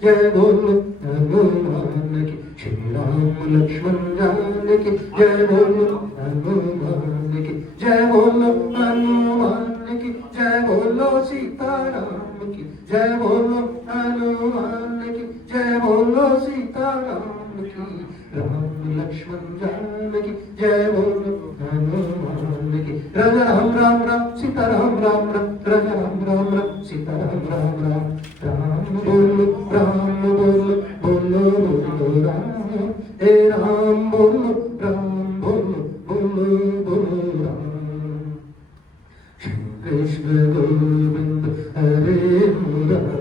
జయ బోలు హనుమానకి శ్రీరామ లక్ష్మణ జానకి జయ బోలు హనుమానకి జయ బోలు Krishna Govind Hare Murari